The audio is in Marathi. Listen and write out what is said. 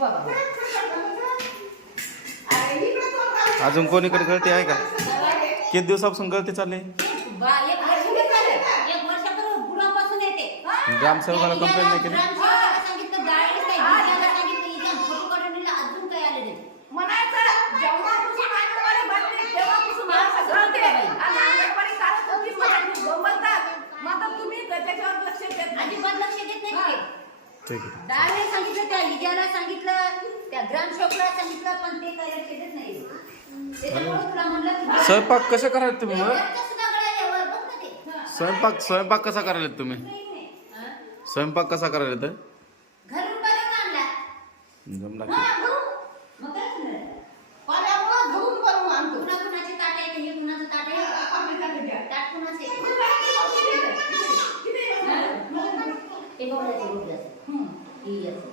बाबा. अजून कोणीकडे गळती आहे का? किती दिवसापासून गळती चालली? एक वर्षापूर्वी गुलापासून येते. ग्रामसेवकाला कंप्लेंट नाही केली? ग्रामसेवकाला सांगितलं, गाडीला सांगितलं, इथं फोटो काढून दिला, अजून काही आले नाही. म्हणायचं जेव्हापासून अंगणवाडी बनली तेव्हापासून मला गळते आणि अंगणवाडी चालत होती मला बोंबलतात. मग आता तुम्ही त्याच्यावर लक्ष देत नाही. अजिबात लक्ष देत नाही ते. ठीक आहे. 10 वेळेस सांगितलं, त्या लिजाला सांगितलं, त्या ग्रामसेवकाला सांगितलं, पण ते काही लक्ष देत नाही. त्याच्यामुळे तुला म्हणलं की स्वयंपाक कसं करायला तुम्ही मग? वरचं सुद्धा गळाल्यावर बघ ना ते. स्वयंपाक कसा करायला तुम्ही? हा? स्वयंपाक कसा करायला तर घरून बनवून आणला. जमला हा, घरून. मग काय करणार? पाण्यामुळं धुवून करून आणतो. कुणाकुणाचे ताट आहे, हे कुणाचं ताट आहे? ताट कुणाचे? हे बघ, हे बघ. ही असं.